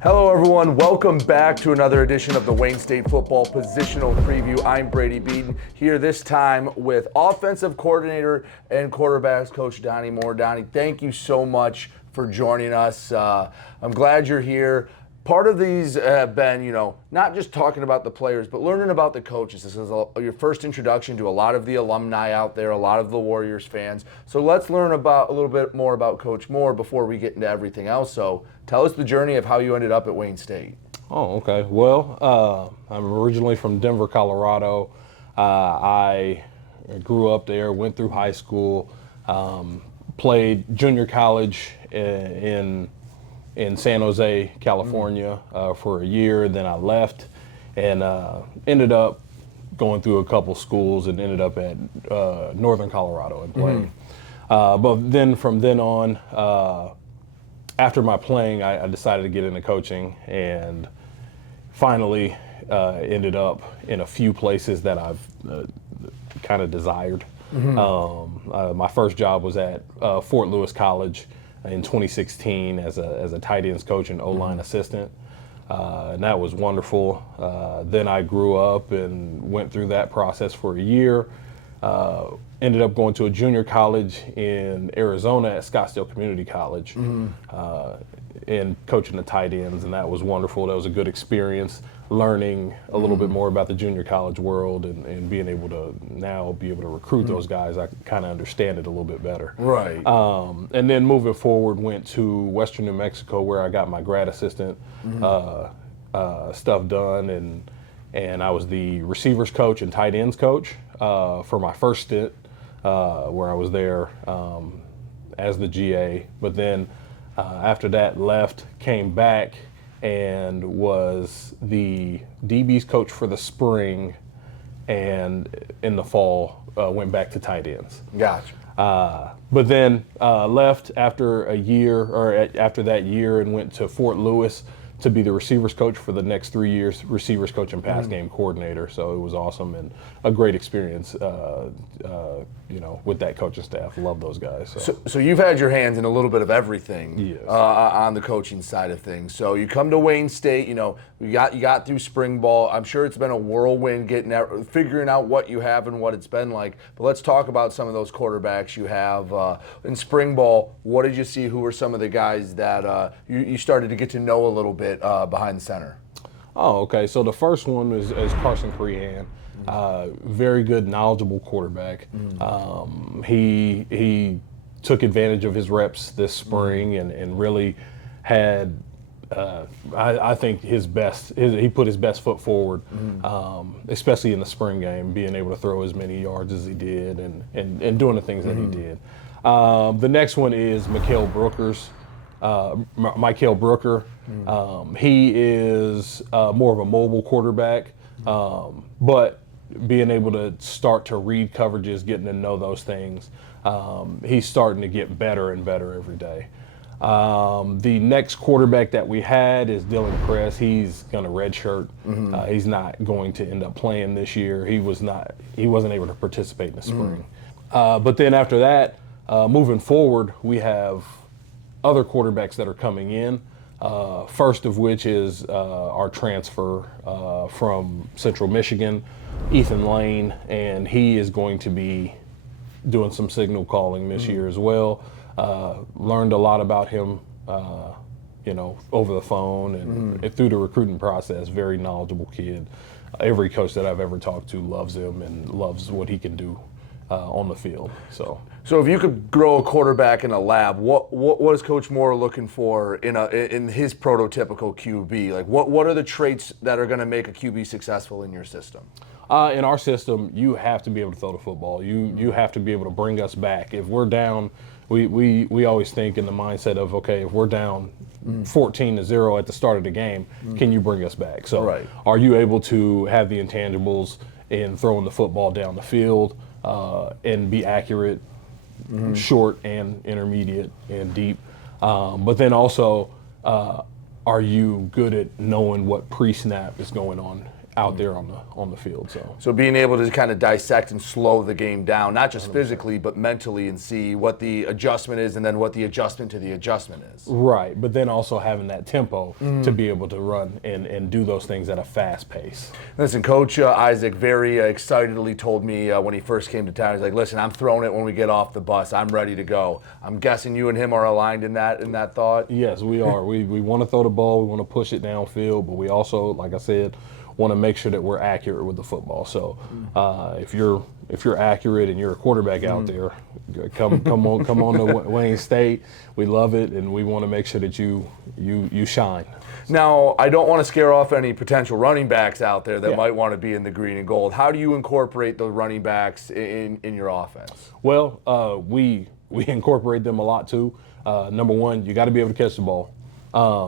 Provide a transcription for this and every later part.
Hello everyone, welcome back to another edition of the Wayne State Football Positional Preview. I'm Brady Beedon, here this time with offensive coordinator and quarterbacks coach Donny Moore. Donny, thank you so much for joining us. I'm glad you're here. Part of these have been, not just talking about the players, but learning about the coaches. This is your first introduction to a lot of the alumni out there, a lot of the Warriors fans. So let's learn about a little bit more about Coach Moore before we get into everything else. So tell us the journey of how you ended up at Wayne State. Oh, okay. Well, I'm originally from Denver, Colorado. I grew up there, went through high school, played junior college in San Jose, California for a year. Then I left and ended up going through a couple schools and ended up at Northern Colorado and playing. But then from then on, after my playing, I decided to get into coaching and finally ended up in a few places that I've kind of desired. My first job was at Fort Lewis College in 2016 as a tight ends coach and O-line assistant. And that was wonderful. Then I grew up and went through that process for a year. Ended up going to a junior college in Arizona at Scottsdale Community College and coaching the tight ends, and that was wonderful. That was a good experience, learning a little bit more about the junior college world and being able to now be able to recruit those guys. I kind of understand it a little bit better. Right. And then moving forward, went to Western New Mexico where I got my grad assistant stuff done, and I was the receivers coach and tight ends coach for my first stint, where I was there as the GA. But then after that, left, came back, and was the DB's coach for the spring, and in the fall went back to tight ends. Gotcha. But then left after a year, or after that year, and went to Fort Lewis to be the receivers coach for the next 3 years, receivers coach and pass game coordinator. So it was awesome and a great experience, with that coaching staff. Love those guys. So you've had your hands in a little bit of everything. Yes. On the coaching side of things. So you come to Wayne State, you got through spring ball. I'm sure it's been a whirlwind figuring out what you have and what it's been like. But let's talk about some of those quarterbacks you have in spring ball. What did you see? Who were some of the guys that you started to get to know a little bit behind the center? Oh, okay. So the first one is Carson Crehan. Very good, knowledgeable quarterback. He took advantage of his reps this spring and really had, I think, he put his best foot forward, especially in the spring game, being able to throw as many yards as he did and doing the things that he did. The next one is Michael Brooker. He is more of a mobile quarterback, but being able to start to read coverages, getting to know those things, he's starting to get better and better every day. The next quarterback that we had is Dylan Kress. He's going to redshirt. He's not going to end up playing this year. He wasn't able to participate in the spring. But then after that, moving forward, we have other quarterbacks that are coming in. First of which is our transfer from Central Michigan, Ethan Lane, and he is going to be doing some signal calling this year as well. Learned a lot about him, over the phone and through the recruiting process. Very knowledgeable kid. Every coach that I've ever talked to loves him and loves what he can do on the field. So if you could grow a quarterback in a lab, what is Coach Moore looking for in his prototypical QB? Like what are the traits that are going to make a QB successful in your system? In our system, you have to be able to throw the football. You have to be able to bring us back. If we're down, we always think in the mindset of, okay, if we're down 14-0 at the start of the game, can you bring us back? So are you able to have the intangibles in throwing the football down the field and be accurate, short and intermediate and deep? But then also, are you good at knowing what pre-snap is going on out there on the field. So being able to kind of dissect and slow the game down, not just physically, but mentally, and see what the adjustment is and then what the adjustment to the adjustment is. Right, but then also having that tempo to be able to run and do those things at a fast pace. Listen, Coach Isaac very excitedly told me when he first came to town, he's like, listen, I'm throwing it when we get off the bus. I'm ready to go. I'm guessing you and him are aligned in that thought? Yes, we are. We want to throw the ball. We want to push it downfield, but we also, like I said, want to make sure that we're accurate with the football. So if you're accurate and you're a quarterback out there, come on to Wayne State. We love it, and we want to make sure that you shine. Now, I don't want to scare off any potential running backs out there that might want to be in the green and gold. How do you incorporate the running backs in your offense? Well, we incorporate them a lot too. Number one, you got to be able to catch the ball.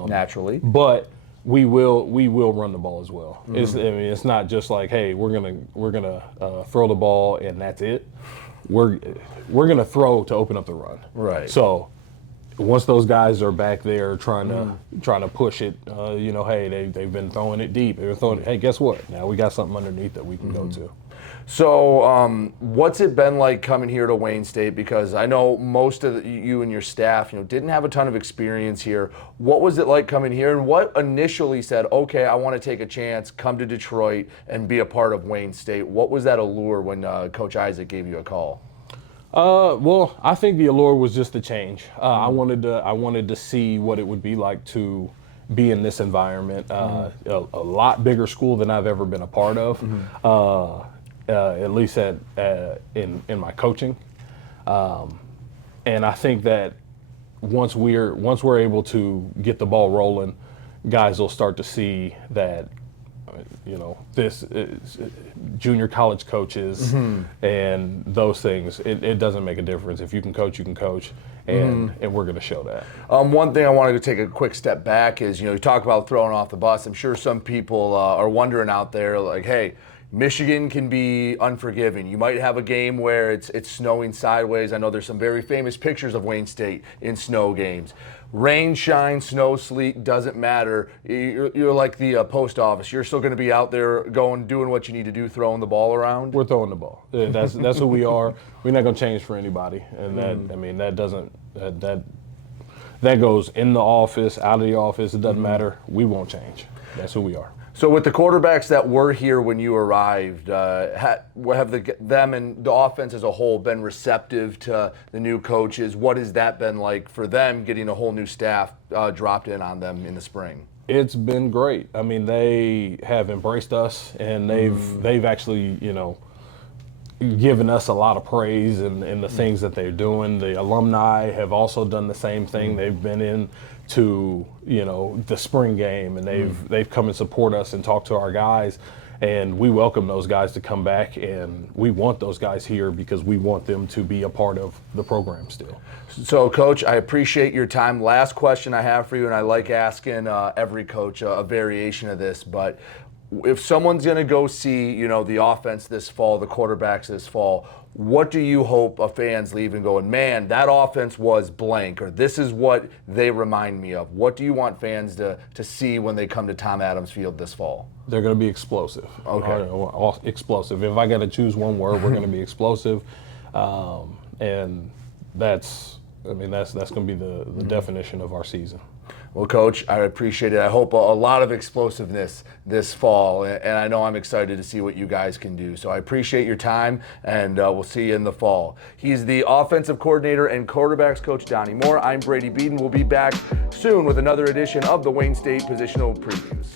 Naturally. But we will run the ball as well. It's not just like, hey, we're gonna throw the ball and that's it. We're gonna throw to open up the run. Right. So once those guys are back there trying to push it, hey, they've been throwing it deep. Hey, guess what? Now we got something underneath that we can go to. So what's it been like coming here to Wayne State? Because I know most of you and your staff, didn't have a ton of experience here. What was it like coming here, and what initially said, okay, I want to take a chance, come to Detroit and be a part of Wayne State? What was that allure when Coach Isaac gave you a call? Well, I think the allure was just the change. I wanted to see what it would be like to be in this environment. A lot bigger school than I've ever been a part of. At least in my coaching, and I think that once we're able to get the ball rolling, guys will start to see that this is junior college coaches and those things. It doesn't make a difference. If you can coach, you can coach. And we're going to show that. One thing I wanted to take a quick step back is, you talk about throwing off the bus. I'm sure some people are wondering out there, like, hey, Michigan can be unforgiving. You might have a game where it's snowing sideways. I know there's some very famous pictures of Wayne State in snow games. Rain, shine, snow, sleet, doesn't matter. You're like the post office. You're still going to be out there doing what you need to do, throwing the ball around. We're throwing the ball. That's who we are. We're not going to change for anybody. And that goes in the office, out of the office. It doesn't matter. We won't change. That's who we are. So with the quarterbacks that were here when you arrived, have them and the offense as a whole been receptive to the new coaches? What has that been like for them, getting a whole new staff dropped in on them in the spring? It's been great. I mean, they have embraced us, and they've actually, given us a lot of praise and the things that they're doing. The alumni have also done the same thing. They've been in to the spring game, and they've come and support us and talk to our guys, and we welcome those guys to come back, and we want those guys here because we want them to be a part of the program still. So, Coach, I appreciate your time. Last question I have for you, and I like asking every coach a variation of this, but if someone's going to go see the offense this fall, the quarterbacks this fall, what do you hope a fan's leaving going, man, that offense was blank, or this is what they remind me of? What do you want fans to see when they come to Tom Adams Field this fall? They're going to be explosive. Okay. Explosive. If I got to choose one word, we're going to be explosive. And that's going to be the definition of our season. Well, Coach, I appreciate it. I hope a lot of explosiveness this fall, and I know I'm excited to see what you guys can do. So I appreciate your time, and we'll see you in the fall. He's the offensive coordinator and quarterbacks coach, Donny Moore. I'm Brady Beedon. We'll be back soon with another edition of the Wayne State Positional Previews.